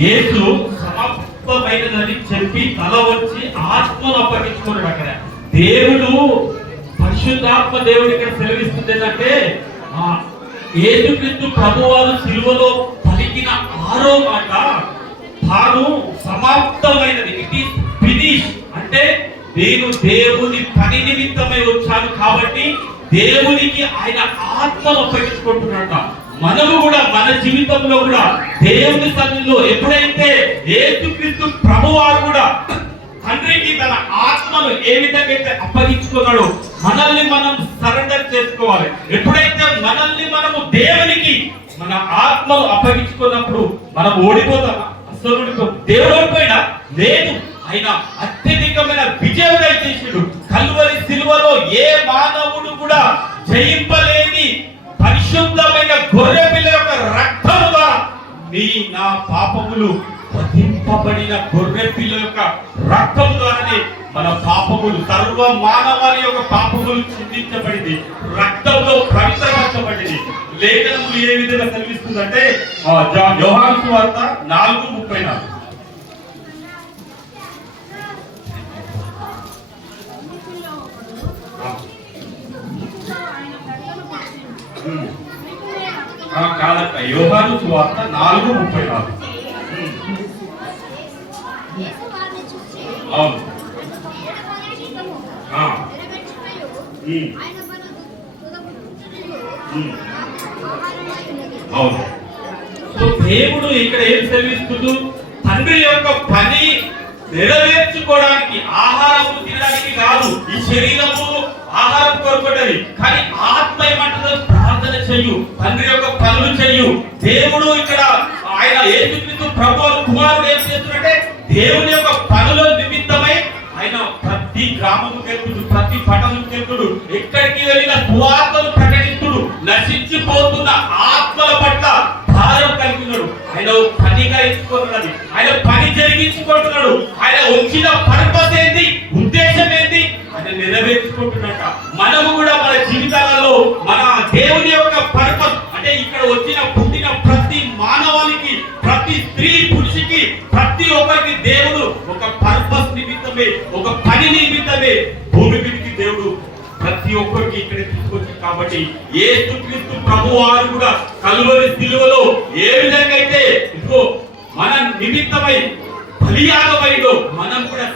యేసు సమాప్తమైనదని చెప్పి తల వచ్చి ఆత్మను అప్పగించుకున్నాడు. అక్కడ దేవుడు పరిశుద్ధాత్మ దేవుడు ఇక్కడ సెలవిస్తుంది ఏంటంటే, యేసుక్రీస్తు ప్రభువారు సిలువలో పలికిన 6వ మాట తాను సమాప్తమైనది, ఇట్ ఈస్ ఫినిష్ అంటే నేను దేవుని పని నిమిత్తమై వచ్చాను కాబట్టి దేవునికి ఆయన ఆత్మను అప్పగించుకుంటున్నాడు. మనము కూడా మన జీవితంలో కూడా దేవుని సన్నిధిలో ఎప్పుడైతే యేసుక్రీస్తు ప్రభువారు కూడా తండ్రికి తన ఆత్మను ఏ విధంగా అయితే అప్పగించుకున్నాడో మనల్ని మనం సరెండర్ చేసుకోవాలి. ఎప్పుడైతే మనల్ని మనము దేవునికి మన ఆత్మను అప్పగించుకున్నప్పుడు మనం ఓడిపోతామా? అసలు ఓడిపోతాం. దేవుడు ఓడిపోయినా లేదు, ఆయన అత్యధికమైన విజయం చేసాడు. కల్వరి సిలువలో ఏ మానవుడు కూడా జయింపలేని పరిశుద్ధమైన గొర్రె పిల్ల యొక్క రక్తము ద్వారా నా పాపములు వధింపబడిన గొర్రె పిల్ల యొక్క రక్తం ద్వారానే మన పాపములు, సర్వ మానవాళి యొక్క పాపములు చిందించబడింది, రక్తంలో పవిత్రపరచబడింది. లేఖనములు ఏ విధంగా సెలవిస్తుందంటే యోహాను సువార్త 4:34. కాదక్క, యోహాను సువార్త 4:34. అవును. అవును. సో దేవుడు ఇక్కడ ఏం సెలవిస్తుడు? తండ్రి యొక్క పని నెరవేర్చుకోవడానికి, ఆహారము తినడానికి కాదు. ఈ శరీరము ఆహారం కోరుకుంటది, కానీ ఆత్మ ఏమంటారు? ప్రార్థన చెయ్యు, తండ్రి యొక్క పనులు చెయ్యు. దేవుడు ఇక్కడ ఆయన యేసుక్రీస్తు ప్రభువు కుమారుడు ఏం చేస్తున్నాడంటే దేవుని యొక్క పనుల నిమిత్తమై ఆయన ప్రతి గ్రామముకి వెళ్తుడు, ప్రతి పట్టణంకి వెళ్తుడు, ఎక్కడికి వెళ్ళిన సువార్తను ప్రకటిస్తుడు. నశించిపోతున్న ఆత్మల పట్ల భారం కలిగినాడు. ఆయన పనిగా ఎంచుకుంటున్నది, ఆయన పని జరిగించుకుంటున్నాడు. ఆయన వచ్చిన పర్పస్ ఏంటి, ఉద్దేశం ఏంటి, ఆయన నెరవేర్చుకుంటున్నట. మనము కూడా మన జీవితాలలో మన దేవుని యొక్క పర్పస్ అంటే ఇక్కడ వచ్చిన పుట్టిన ప్రతి మానవానికి, ప్రతి స్త్రీ పురుషుకి, ప్రతి ఒక్కరికి దేవుడు ఒక పర్పస్ నిమిత్తమే, ఒక పని నిమిత్తమే భూమి మీదకి దేవుడు ప్రతి ఒక్కరికి ఇక్కడ తీసుకొచ్చి. కాబట్టి యేసుక్రీస్తు ప్రభువారు కూడా కల్వరి సిలువలో ఏ విధంగా అయితే ఇదిగో మన నిమిత్తమై బలియాగమైందో మనం కూడా